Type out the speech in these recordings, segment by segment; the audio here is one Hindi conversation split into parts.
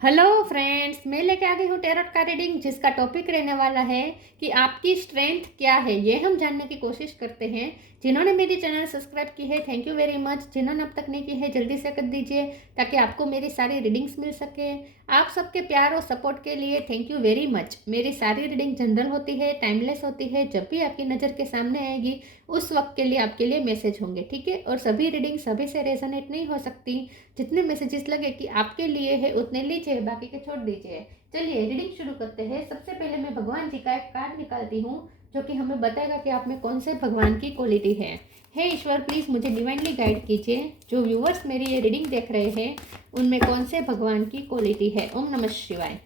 हेलो फ्रेंड्स, मैं लेके आ गई हूँ टेरोट का रीडिंग, जिसका टॉपिक रहने वाला है कि आपकी स्ट्रेंथ क्या है। ये हम जानने की कोशिश करते हैं। जिन्होंने मेरी चैनल सब्सक्राइब की है, थैंक यू वेरी मच। जिन्होंने अब तक नहीं की है, जल्दी से कर दीजिए ताकि आपको मेरी सारी रीडिंग्स मिल सके। आप सबके प्यार और सपोर्ट के लिए थैंक यू वेरी मच। मेरी सारी रीडिंग जनरल होती है, टाइमलेस होती है। जब भी आपकी नज़र के सामने आएगी उस वक्त के लिए आपके लिए मैसेज होंगे, ठीक है। और सभी रीडिंग सभी से रेजोनेट नहीं हो सकती। जितने मैसेजेस लगे कि आपके लिए है उतने लीजिए, बाकी के छोड़ दीजिए। चलिए रीडिंग शुरू करते हैं। सबसे पहले मैं भगवान जी का एक कार्ड निकालती हूँ जो कि हमें बताएगा कि आप में कौन से भगवान की क्वालिटी है। हे ईश्वर, प्लीज़ मुझे डिवाइनली गाइड कीजिए। जो व्यूअर्स मेरी ये रीडिंग देख रहे हैं उनमें कौन से भगवान की क्वालिटी है। ओम नमः शिवाय।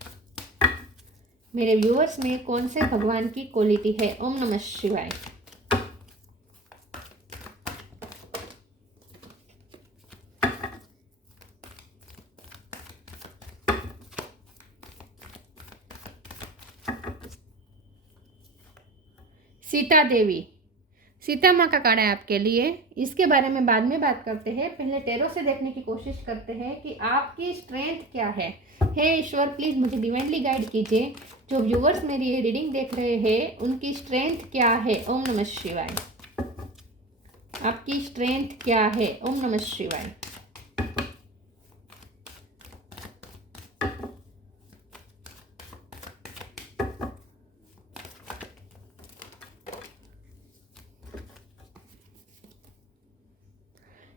मेरे व्यूअर्स में कौन से भगवान की क्वालिटी है। ओम नमः शिवाय। सीता देवी, सीता माँ का कार्ड है आपके लिए। इसके बारे में बाद में बात करते हैं। पहले टेरो से देखने की कोशिश करते हैं कि आपकी स्ट्रेंथ क्या है। हे ईश्वर, प्लीज़ मुझे डिवाइनली गाइड कीजिए। जो व्यूवर्स मेरी ये रीडिंग देख रहे हैं उनकी स्ट्रेंथ क्या है। ओम नमः शिवाय। आपकी स्ट्रेंथ क्या है। ओम नमः शिवाय।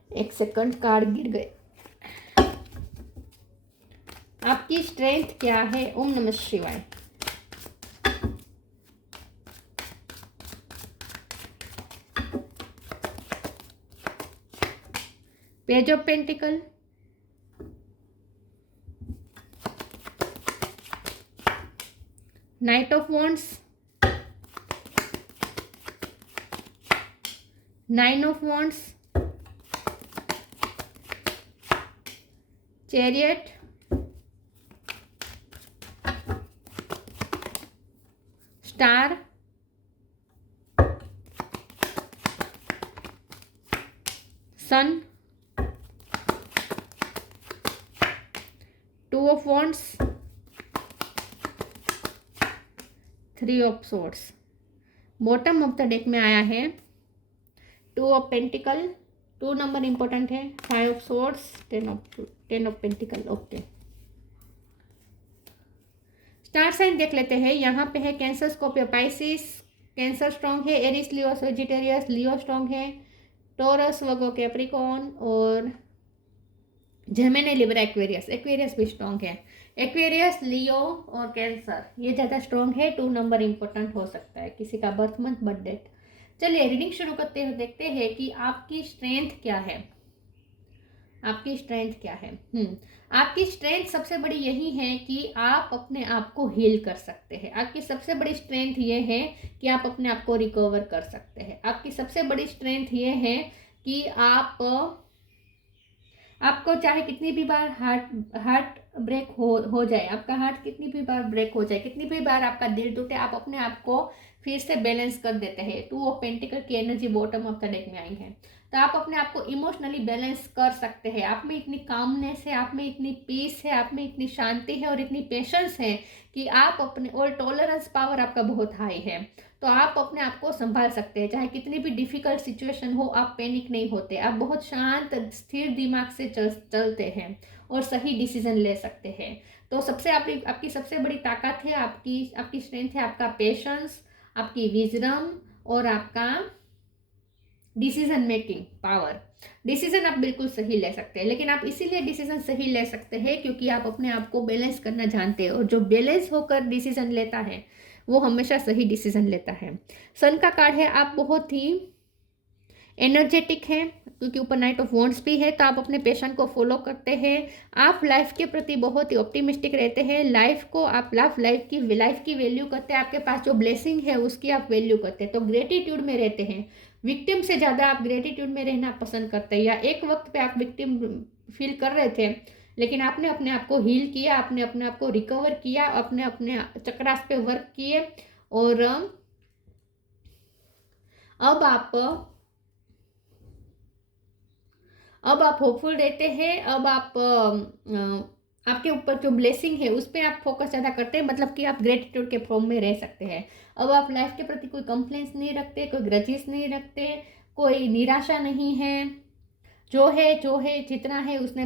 एक सेकंड, कार्ड गिर गए। आपकी स्ट्रेंथ क्या है। ओम नमः शिवाय। Page of pentacle, knight of wands, nine of wands, chariot, star, sun, two of wands, three of swords. Bottom of the deck में आया है two of pentacle, two number important है, five of swords, ten of pentacle. Okay, star sign देख लेते हैं। यहाँ पे है Cancer, Scorpio, Pisces. Cancer strong है। Aries, Leo, Sagittarius, Leo strong है। टोरस, वर्गो, कैप्रिकॉर्न और जेमिनी, लिब्रा, एक्वेरियस। एक्वेरियस भी स्ट्रॉन्ग है। एक्वेरियस, लियो और कैंसर ये ज़्यादा स्ट्रॉन्ग है। टू नंबर इंपॉर्टेंट हो सकता है, किसी का बर्थ मंथ, बर्थ डेट। चलिए रीडिंग शुरू करते हैं। देखते हैं कि आपकी स्ट्रेंथ क्या है। आपकी स्ट्रेंथ क्या है। आपकी स्ट्रेंथ सबसे बड़ी यही है कि आप अपने आप को हील कर सकते हैं। आपकी सबसे बड़ी स्ट्रेंथ ये है कि आप अपने आप को रिकवर कर सकते हैं। आपकी सबसे बड़ी स्ट्रेंथ ये है कि आपको चाहे कितनी भी बार हार्ट ब्रेक हो जाए, आपका हार्ट कितनी भी बार ब्रेक हो जाए, कितनी भी बार आपका दिल टूटे, आप अपने आप को फिर से बैलेंस कर देते हैं। टू ऑफ पेंटिकल की energy bottom of the deck में आई है। तो आप अपने आप को इमोशनली बैलेंस कर सकते हैं। आप में इतनी कामनेस है, आप में इतनी पीस है, आप में इतनी शांति है और इतनी पेशेंस है कि आप अपने, और टॉलरेंस पावर आपका बहुत हाई है। तो आप अपने आप को संभाल सकते हैं। चाहे कितनी भी डिफिकल्ट सिचुएशन हो, आप पैनिक नहीं होते। आप बहुत शांत स्थिर दिमाग से चलते हैं और सही डिसीजन ले सकते हैं। तो सबसे आपकी सबसे बड़ी ताकत है, आपकी स्ट्रेंथ है आपका पेशेंस, आपकी विजडम और आपका डिसीजन मेकिंग पावर। डिसीजन आप बिल्कुल सही ले सकते हैं, लेकिन आप इसीलिए डिसीजन सही ले सकते हैं क्योंकि आप अपने आप को बैलेंस करना जानते हैं। और जो बैलेंस होकर डिसीजन लेता है वो हमेशा सही डिसीजन लेता है। सन का कार्ड है। आप बहुत ही एनर्जेटिक हैं क्योंकि ऊपर नाइट ऑफ वॉन्ड्स भी है। तो आप अपने पैशन को फॉलो करते हैं। आप लाइफ के प्रति बहुत ही ऑप्टिमिस्टिक रहते हैं। आप लाइफ की वैल्यू करते हैं। आपके पास जो ब्लेसिंग है उसकी आप वैल्यू करते हैं। तो ग्रेटिट्यूड में रहते हैं। विक्टिम से ज़्यादा आप ग्रेटिट्यूड में रहना पसंद करते हैं। या एक वक्त पे आप विक्टिम फील कर रहे थे, लेकिन आपने अपने आप को हील किया, आपने अपने आप को रिकवर किया, अपने अपने चक्रास पे वर्क किए और अब आप होपफुल रहते हैं। अब आपके ऊपर जो ब्लेसिंग है उस पर आप फोकस ज़्यादा करते हैं, मतलब कि आप ग्रेटिट्यूड के फॉर्म में रह सकते हैं। अब आप लाइफ के प्रति कोई कंप्लेंट्स नहीं रखते, कोई ग्रजेस नहीं रखते, कोई निराशा नहीं है। जो है जितना है उतने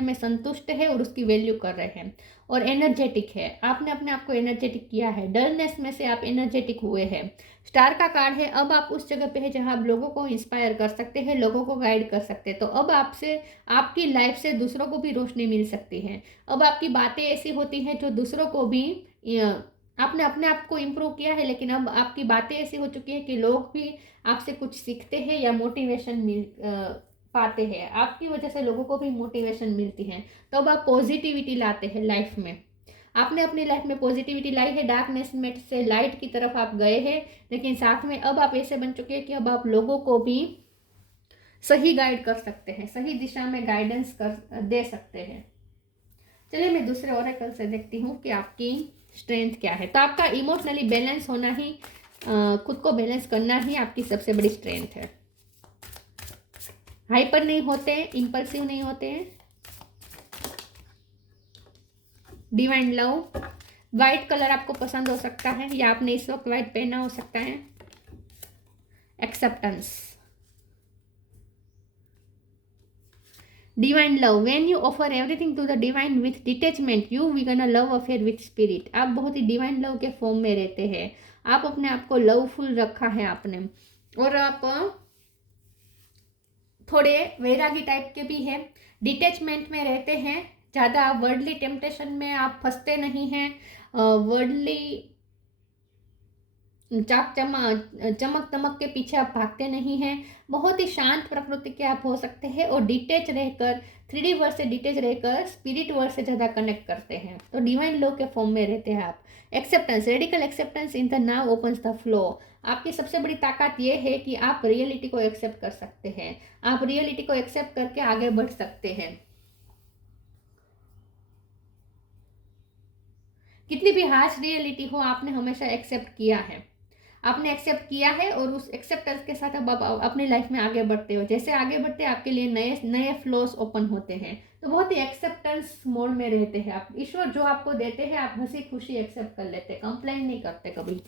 में संतुष्ट है और उसकी वैल्यू कर रहे हैं। और एनर्जेटिक है, आपने अपने आप को एनर्जेटिक किया है, डलनेस में से आप एनर्जेटिक हुए हैं। स्टार का कार्ड है, अब आप उस जगह पे है जहां आप लोगों को इंस्पायर कर सकते हैं, लोगों को गाइड कर सकते हैं। तो अब आपसे, आपकी लाइफ से दूसरों को भी रोशनी मिल सकती है। अब आपकी बातें ऐसी होती हैं जो दूसरों को भी, आपने अपने आप को इम्प्रूव किया है, लेकिन अब आपकी बातें ऐसी हो चुकी है कि लोग भी आपसे कुछ सीखते हैं या मोटिवेशन पाते हैं। आपकी वजह से लोगों को भी मोटिवेशन मिलती है। तो अब आप पॉजिटिविटी लाते हैं लाइफ में। आपने अपनी लाइफ में पॉजिटिविटी लाई है, डार्कनेस में से लाइट की तरफ आप गए हैं, लेकिन साथ में अब आप ऐसे बन चुके हैं कि अब आप लोगों को भी सही गाइड कर सकते हैं, सही दिशा में गाइडेंस कर दे सकते हैं। चलिए मैं दूसरे ओरेकल से देखती हूँ कि आपकी स्ट्रेंथ क्या है। तो आपका इमोशनली बैलेंस होना ही, खुद को बैलेंस करना ही आपकी सबसे बड़ी स्ट्रेंथ है। हाइपर नहीं होते हैं, इम्पल्सिव नहीं होते हैं। डिवाइन लव, वाइट कलर आपको पसंद हो सकता है या आपने इस वक्त वाइट पहना हो सकता है। Acceptance, divine love, when you offer everything to the divine with detachment you begin a love affair with spirit. आप बहुत ही डिवाइन लव के फॉर्म में रहते हैं। आप अपने आप को लवफुल रखा है आपने, और आप थोड़े वैरागी टाइप के भी हैं, डिटेचमेंट में रहते हैं। ज़्यादा वर्डली टेम्पटेशन में आप फंसते नहीं हैं, वर्डली चमक दमक के पीछे आप भागते नहीं हैं। बहुत ही शांत प्रकृति के आप हो सकते हैं और डिटेच रहकर, 3D वर्ड से डिटेच रहकर स्पिरिट वर्ड से ज़्यादा कनेक्ट करते हैं। तो डिवाइन लो के फॉर्म में रहते हैं आप। Acceptance, radical acceptance in the now opens the flow. आपकी सबसे बड़ी ताकत ये है कि आप रियलिटी को एक्सेप्ट कर सकते हैं। आप रियलिटी को एक्सेप्ट करके आगे बढ़ सकते हैं। कितनी भी हार्श रियलिटी हो, आपने हमेशा एक्सेप्ट किया है। आपने एक्सेप्ट किया है और उस एक्सेप्टेंस के साथ अब आप अपनी लाइफ में आगे बढ़ते हो। जैसे आगे बढ़ते हैं आपके लिए नए नए फ्लोस ओपन होते हैं। तो बहुत ही एक्सेप्टेंस मोड में रहते हैं आप। ईश्वर जो आपको देते हैं आप हंसी खुशी एक्सेप्ट कर लेते हैं, कंप्लेन नहीं करते कभी।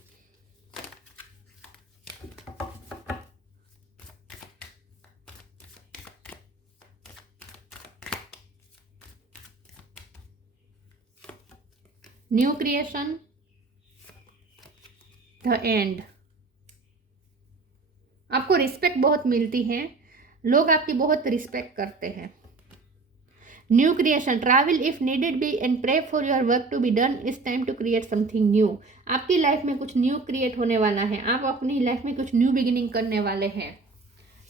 New creation, the end. आपको रिस्पेक्ट बहुत मिलती है, लोग आपकी बहुत रिस्पेक्ट करते हैं। New creation, travel if needed be and pray for your work to be done, it's time to create something new. आपकी लाइफ में कुछ न्यू क्रिएट होने वाला है, आप अपनी लाइफ में कुछ न्यू बिगिनिंग करने वाले हैं।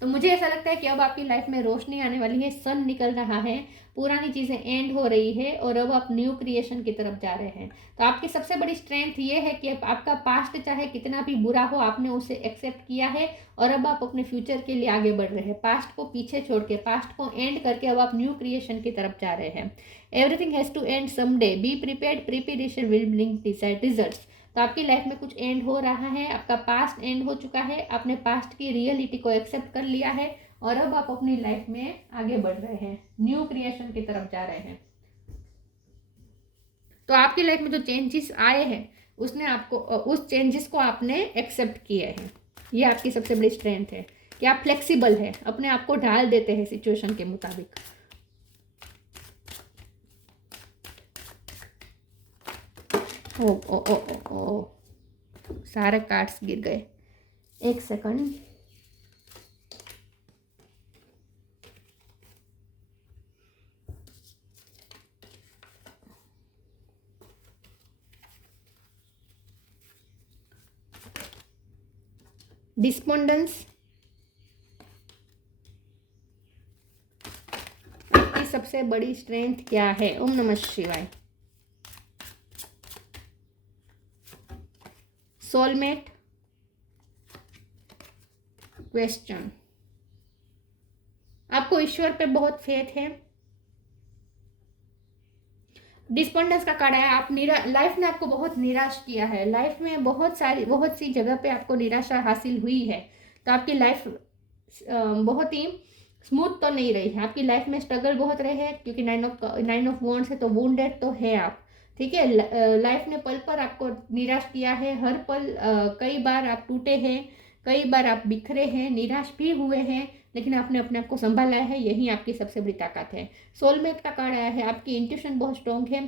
तो मुझे ऐसा लगता है कि अब आपकी लाइफ में रोशनी आने वाली है, सन निकल रहा है, पुरानी चीज़ें एंड हो रही है और अब आप न्यू क्रिएशन की तरफ जा रहे हैं। तो आपकी सबसे बड़ी स्ट्रेंथ ये है कि आपका पास्ट चाहे कितना भी बुरा हो, आपने उसे एक्सेप्ट किया है और अब आप अपने फ्यूचर के लिए आगे बढ़ रहे हैं। पास्ट को पीछे छोड़ के, पास्ट को एंड करके अब आप न्यू क्रिएशन की तरफ जा रहे हैं। Everything has to end someday, be prepared, preparation will bring desired results. तो आपकी लाइफ में कुछ एंड हो रहा है, आपका पास्ट एंड हो चुका है, आपने पास्ट की रियलिटी को एक्सेप्ट कर लिया है और अब आप अपनी लाइफ में आगे बढ़ रहे हैं, न्यू क्रिएशन की तरफ जा रहे हैं। तो आपकी लाइफ में जो चेंजेस आए हैं उसने आपको, उस चेंजेस को आपने एक्सेप्ट किए हैं। ये आपकी सबसे बड़ी स्ट्रेंथ है कि आप फ्लेक्सिबल है, अपने आप को ढाल देते हैं सिचुएशन के मुताबिक। ओ ओ ओ ओ ओ, सारे कार्ड्स गिर गए। एक सेकंड। डिस्पोंडेंस, आपकी सबसे बड़ी स्ट्रेंथ क्या है? ओम नमः शिवाय। सोलमेट, क्वेश्चन, आपको ईश्वर पे बहुत फेथ है। डिस्पोंडेंस का कार्ड है, आप लाइफ ने आपको बहुत निराश किया है, लाइफ में बहुत सी जगह पे आपको निराशा हासिल हुई है। तो आपकी लाइफ बहुत ही स्मूथ तो नहीं रही है, आपकी लाइफ में स्ट्रगल बहुत रहे हैं, क्योंकि नाइन ऑफ वॉन्ड्स है तो वुंडेड तो है आप, ठीक है। लाइफ ने पल पर आपको निराश किया है, हर पल कई बार आप टूटे हैं, कई बार आप बिखरे हैं, निराश भी हुए हैं, लेकिन आपने अपने आप को संभाला है, यही आपकी सबसे बड़ी ताकत है। सोलमेट का कार्ड आया है, आपकी इंट्यूशन बहुत स्ट्रॉन्ग है।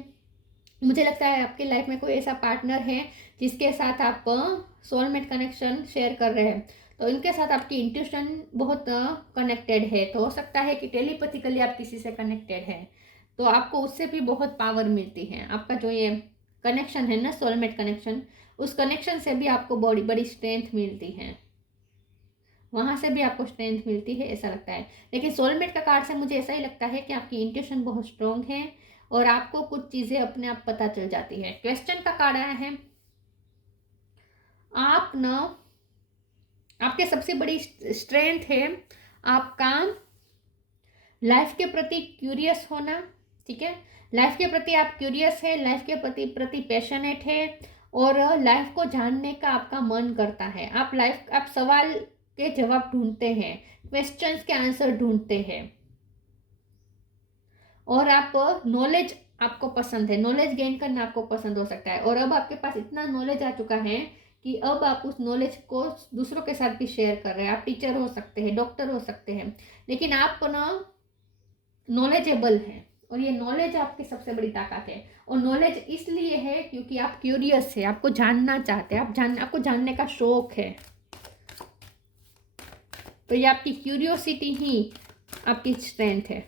मुझे लगता है आपकी लाइफ में कोई ऐसा पार्टनर है जिसके साथ आप सोलमेट कनेक्शन शेयर कर रहे हैं, तो इनके साथ आपकी इंट्यूशन बहुत कनेक्टेड है। तो हो सकता है कि टेलीपैथिकली आप किसी से कनेक्टेड है, तो आपको उससे भी बहुत पावर मिलती है। आपका जो ये कनेक्शन है ना, सोलमेट कनेक्शन, उस कनेक्शन से भी आपको बड़ी बड़ी स्ट्रेंथ मिलती है, वहाँ से भी आपको स्ट्रेंथ मिलती है, ऐसा लगता है। लेकिन सोलमेट का कार्ड से मुझे ऐसा ही लगता है कि आपकी इंट्यूशन बहुत स्ट्रॉन्ग है और आपको कुछ चीज़ें अपने आप पता चल जाती है। क्वेश्चन का कार्ड आया है, आप ना, आपके सबसे बड़ी स्ट्रेंथ है आपका लाइफ के प्रति क्यूरियस होना, ठीक है। लाइफ के प्रति आप क्यूरियस है, लाइफ के प्रति पैशनेट है, और लाइफ को जानने का आपका मन करता है। आप सवाल के जवाब ढूंढते हैं, क्वेश्चंस के आंसर ढूंढते हैं, और आप नॉलेज आपको पसंद है, नॉलेज गेन करना आपको पसंद हो सकता है। और अब आपके पास इतना नॉलेज आ चुका है कि अब आप उस नॉलेज को दूसरों के साथ भी शेयर कर रहे हैं। आप टीचर हो सकते हैं, डॉक्टर हो सकते हैं, लेकिन आप ना नॉलेजेबल हैं, और ये नॉलेज आपकी सबसे बड़ी ताकत है। और नॉलेज इसलिए है क्योंकि आप क्यूरियस है, आपको जानना चाहते हैं, आपको जानने का शौक है। तो ये आपकी क्यूरियोसिटी ही आपकी स्ट्रेंथ है,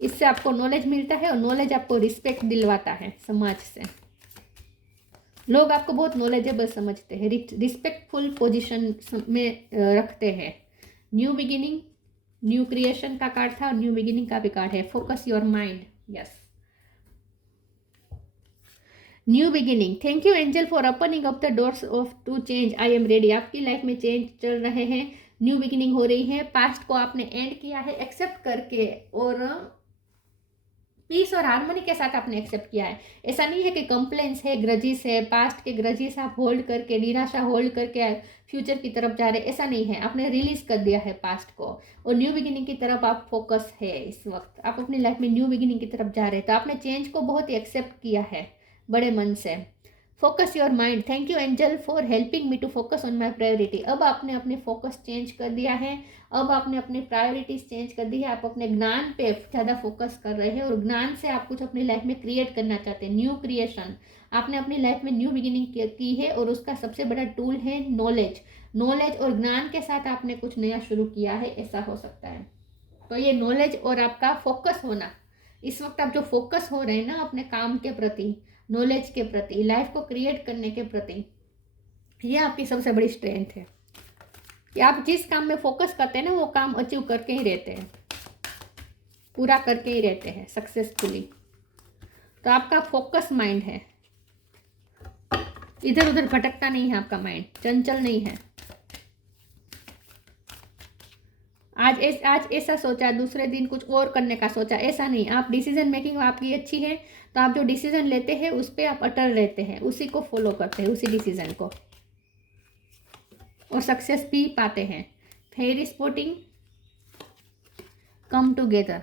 इससे आपको नॉलेज मिलता है, और नॉलेज आपको रिस्पेक्ट दिलवाता है समाज से। लोग आपको बहुत नॉलेजेबल समझते हैं, रिस्पेक्टफुल पोजीशन में रखते हैं। न्यू बिगिनिंग, न्यू क्रिएशन का कार्ड था, और न्यू बिगिनिंग का भी कार्ड है। Focus your mind, yes, new beginning. Thank you angel for opening up the doors of to change, I am ready. आपकी लाइफ में चेंज चल रहे हैं, न्यू बिगिनिंग हो रही है। पास्ट को आपने एंड किया है एक्सेप्ट करके, और पीस और हार्मनी के साथ आपने एक्सेप्ट किया है। ऐसा नहीं है कि कंप्लेंट्स है, ग्रजिस है, पास्ट के ग्रजिस आप होल्ड करके, निराशा होल्ड करके फ्यूचर की तरफ जा रहे, ऐसा नहीं है। आपने रिलीज कर दिया है पास्ट को, और न्यू बिगिनिंग की तरफ आप फोकस है। इस वक्त आप अपनी लाइफ में न्यू बिगिनिंग की तरफ जा रहे हैं, तो आपने चेंज को बहुत ही एक्सेप्ट किया है बड़े मन से। Focus your mind, thank you angel for helping me to focus on my priority. अब आपने अपने फोकस चेंज कर दिया है, अब आपने अपनी प्रायोरिटीज चेंज कर दी है। आप अपने ज्ञान पे ज़्यादा फोकस कर रहे हैं, और ज्ञान से आप कुछ अपनी लाइफ में क्रिएट करना चाहते हैं, न्यू क्रिएशन। आपने अपनी लाइफ में न्यू बिगिनिंग की है, और उसका सबसे बड़ा टूल है नॉलेज। नॉलेज और ज्ञान के साथ आपने कुछ नया शुरू किया है, ऐसा हो सकता है। तो ये नॉलेज और आपका फोकस होना, इस वक्त आप जो फोकस हो रहे हैं ना अपने काम के प्रति, नॉलेज के प्रति, लाइफ को क्रिएट करने के प्रति, ये आपकी सबसे बड़ी स्ट्रेंथ है कि आप जिस काम में फोकस करते हैं ना, वो काम अचीव करके ही रहते हैं, पूरा करके ही रहते हैं सक्सेसफुली। तो आपका फोकस माइंड है, इधर उधर भटकता नहीं है, आपका माइंड चंचल नहीं है। आज ऐसा सोचा, दूसरे दिन कुछ और करने का सोचा, ऐसा नहीं। आप डिसीजन मेकिंग आपकी अच्छी है, तो आप जो डिसीजन लेते हैं उस पर आप अटल रहते हैं, उसी को फॉलो करते हैं, उसी डिसीजन को, और सक्सेस भी पाते हैं। Fairy spotting, come together.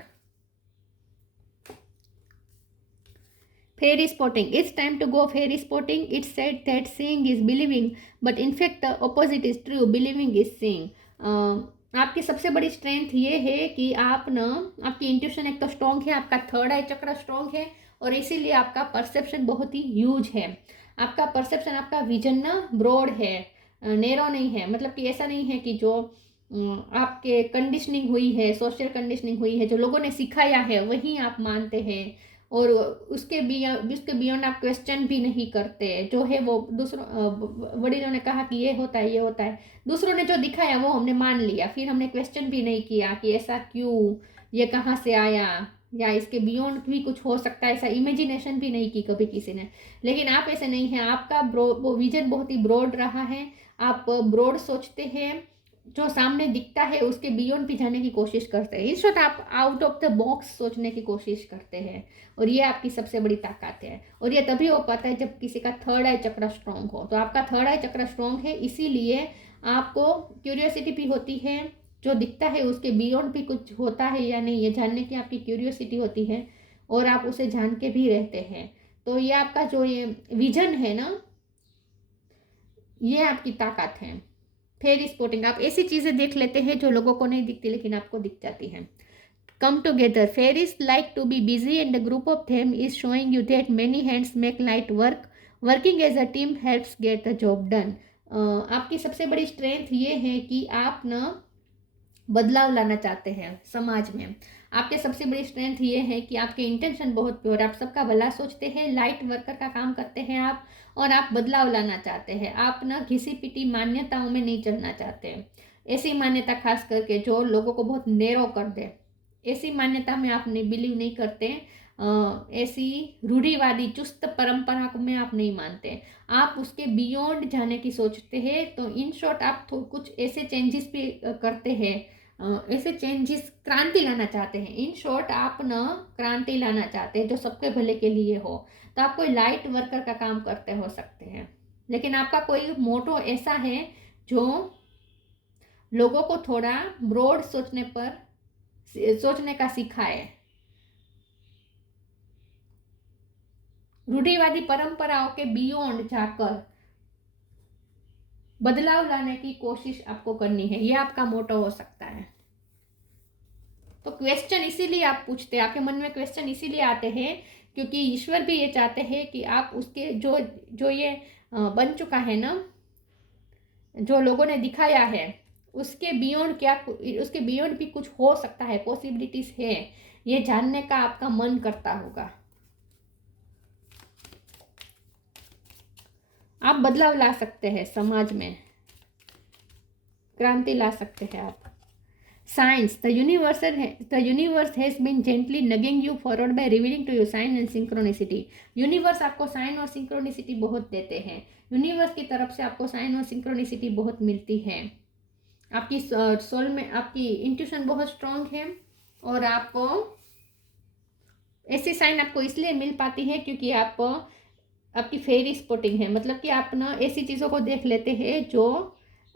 Fairy spotting. It's time to go fairy spotting. It's said that seeing is believing, but in fact the opposite is true. Believing is seeing. आपकी सबसे बड़ी स्ट्रेंथ ये है कि आप ना, आपकी इंट्यूशन एक तो स्ट्रॉन्ग है, आपका थर्ड आई चक्र स्ट्रॉन्ग है, और इसीलिए आपका परसेप्शन बहुत ही ह्यूज है। आपका परसेप्शन, आपका विजन ना ब्रॉड है, नैरो नहीं है। मतलब कि ऐसा नहीं है कि जो आपके कंडीशनिंग हुई है, सोशल कंडीशनिंग हुई है, जो लोगों ने सिखाया है वही आप मानते हैं, और उसके बियॉन्ड आप क्वेश्चन भी नहीं करते। जो है वो दूसरों वडीलों ने कहा कि ये होता है, ये होता है, दूसरों ने जो दिखाया वो हमने मान लिया, फिर हमने क्वेश्चन भी नहीं किया कि ऐसा क्यों, ये कहाँ से आया, या इसके बियॉन्ड भी कुछ हो सकता है, ऐसा इमेजिनेशन भी नहीं की कभी किसी ने। लेकिन आप ऐसे नहीं हैं, आपका वो विजन बहुत ही ब्रॉड रहा है। आप ब्रॉड सोचते हैं, जो सामने दिखता है उसके बियॉन्ड भी जाने की कोशिश करते हैं। इन शॉर्ट आप आउट ऑफ द बॉक्स सोचने की कोशिश करते हैं, और ये आपकी सबसे बड़ी ताकत है। और ये तभी हो पाता है जब किसी का थर्ड आई चक्र स्ट्रॉन्ग हो। तो आपका थर्ड आई चक्र स्ट्रॉन्ग है, इसीलिए आपको क्यूरियोसिटी भी होती है, जो दिखता है उसके बियॉन्ड भी कुछ होता है या नहीं, ये जानने की आपकी क्यूरियोसिटी होती है और आप उसे जान के भी रहते हैं। तो ये आपका जो ये विजन है ना, ये आपकी ताकत है। फेरी स्पॉटिंग, आप ऐसी चीज़ें देख लेते हैं जो लोगों को नहीं दिखती लेकिन आपको दिख जाती हैं। Come together. Fairies like to be busy and a group of them is showing you that many hands make light work. Working as a team helps get the job done. आपकी सबसे बड़ी स्ट्रेंथ ये है कि आप ना बदलाव लाना चाहते हैं समाज में। आपके सबसे बड़ी स्ट्रेंथ ये है कि आपके इंटेंशन बहुत प्योर, आप सबका भला सोचते हैं, लाइट वर्कर का काम करते हैं आप, और आप बदलाव लाना चाहते हैं। आप ना घिसी पिटी मान्यताओं में नहीं चलना चाहते। ऐसी मान्यता खास करके जो लोगों को बहुत नैरो कर दे, ऐसी मान्यता में आप नहीं बिलीव नहीं करते। ऐसी रूढ़िवादी चुस्त परंपरा में आप नहीं मानते, आप उसके बियॉन्ड जाने की सोचते हैं। तो इन शॉर्ट आप कुछ ऐसे चेंजेस भी करते हैं, ऐसे चेंजेस, क्रांति लाना चाहते हैं। इन शॉर्ट आप ना क्रांति लाना चाहते हैं जो सबके भले के लिए हो। तो आप कोई लाइट वर्कर का काम करते हो सकते हैं, लेकिन आपका कोई मोटो ऐसा है जो लोगों को थोड़ा ब्रॉड सोचने का सिखाए, रूढ़िवादी परंपराओं के बियॉन्ड जाकर बदलाव लाने की कोशिश आपको करनी है। ये आपका मोटो हो सकता है। तो क्वेश्चन इसीलिए आप पूछते हैं, आपके मन में क्वेश्चन इसीलिए आते हैं क्योंकि ईश्वर भी ये चाहते हैं कि आप उसके जो जो ये बन चुका है ना, जो लोगों ने दिखाया है, उसके बियॉन्ड क्या, उसके बियॉन्ड भी कुछ हो सकता है, पॉसिबिलिटीज है, ये जानने का आपका मन करता होगा। आप बदलाव ला सकते हैं, समाज में क्रांति ला सकते हैं आप। Signs, the universe has been gently nudging you forward by revealing to you sign and synchronicity. Universe आपको साइन और सिंक्रोनिसिटी बहुत देते हैं। यूनिवर्स की तरफ से आपको साइन और सिंक्रोनिसिटी बहुत मिलती है। आपकी सोल में आपकी इंट्यूशन बहुत स्ट्रांग है और आपको ऐसी साइन आपको इसलिए मिल पाती है क्योंकि आपकी फेरी स्पॉटिंग है। मतलब कि आप ना ऐसी चीज़ों को देख लेते हैं जो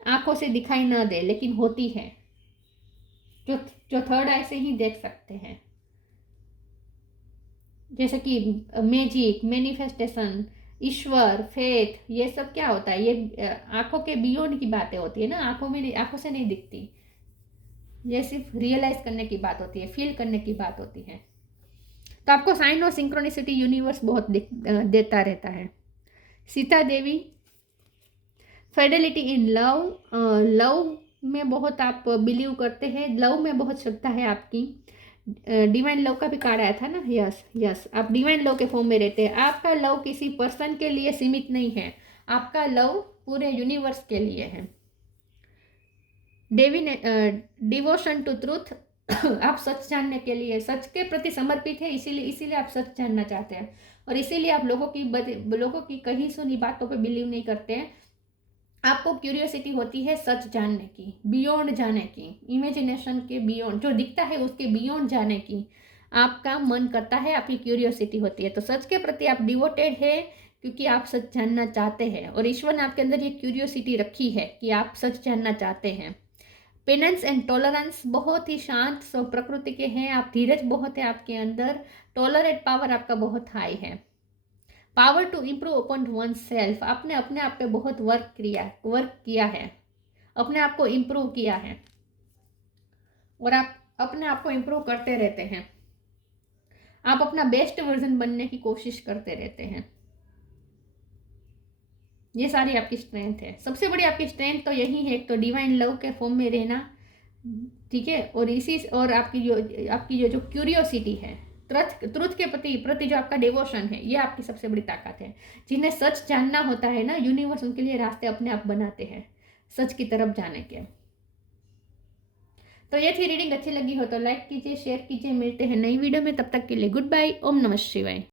आंखों से दिखाई ना दे लेकिन होती है, जो थर्ड आई से ही देख सकते हैं। जैसे कि मैजिक, मैनिफेस्टेशन, ईश्वर, फेथ, ये सब क्या होता है, ये आंखों के बियॉन्ड की बातें होती है ना, आंखों से नहीं दिखती। ये सिर्फ रियलाइज करने की बात होती है, फील करने की बात होती है। तो आपको साइन और सिंक्रोनिसिटी यूनिवर्स बहुत देता रहता है। Sita Devi, Fidelity in love, love में बहुत आप बिलीव करते हैं, लव में बहुत श्रद्धा है आपकी। डिवाइन लव का भी कार्ड आया था ना, यस, आप डिवाइन लव के फॉर्म में रहते हैं। आपका लव किसी पर्सन के लिए सीमित नहीं है, आपका लव पूरे यूनिवर्स के लिए है। डिवोशन टू ट्रूथ, आप सच जानने के लिए, सच के प्रति समर्पित है, इसीलिए आप सच जानना चाहते हैं और इसीलिए आप लोगों की कही सुनी बातों पे बिलीव नहीं करते हैं। आपको क्यूरियोसिटी होती है सच जानने की, बियॉन्ड जाने की, इमेजिनेशन के बियॉन्ड, जो दिखता है उसके बियॉन्ड जाने की आपका मन करता है, आपकी क्यूरियोसिटी होती है। तो सच के प्रति आप डिवोटेड है क्योंकि आप सच जानना चाहते हैं और ईश्वर ने आपके अंदर ये क्यूरियोसिटी रखी है कि आप सच जानना चाहते हैं। पेनेंस एंड टॉलरेंस, बहुत ही शांत प्रकृति के हैं आप, धीरज बहुत है आपके अंदर, टॉलरेट पावर आपका बहुत हाई है। Power to improve upon oneself, आपने अपने आप पे बहुत वर्क किया है, अपने आप को इम्प्रूव किया है और आप अपने आप को इम्प्रूव करते रहते हैं। आप अपना बेस्ट वर्जन बनने की कोशिश करते रहते हैं। ये सारी आपकी स्ट्रेंथ है। सबसे बड़ी आपकी स्ट्रेंथ तो यही है, एक तो डिवाइन लव के फॉर्म में रहना, ठीक है, और आपकी जो क्यूरियोसिटी है, ट्रुथ के प्रति जो आपका डिवोशन है, ये आपकी सबसे बड़ी ताकत है। जिन्हें सच जानना होता है ना, यूनिवर्स उनके लिए रास्ते अपने आप बनाते हैं सच की तरफ जाने के। तो ये थी रीडिंग, अच्छी लगी हो तो लाइक कीजिए, शेयर कीजिए। मिलते हैं नई वीडियो में, तब तक के लिए गुड बाय, ओम नमः शिवाय।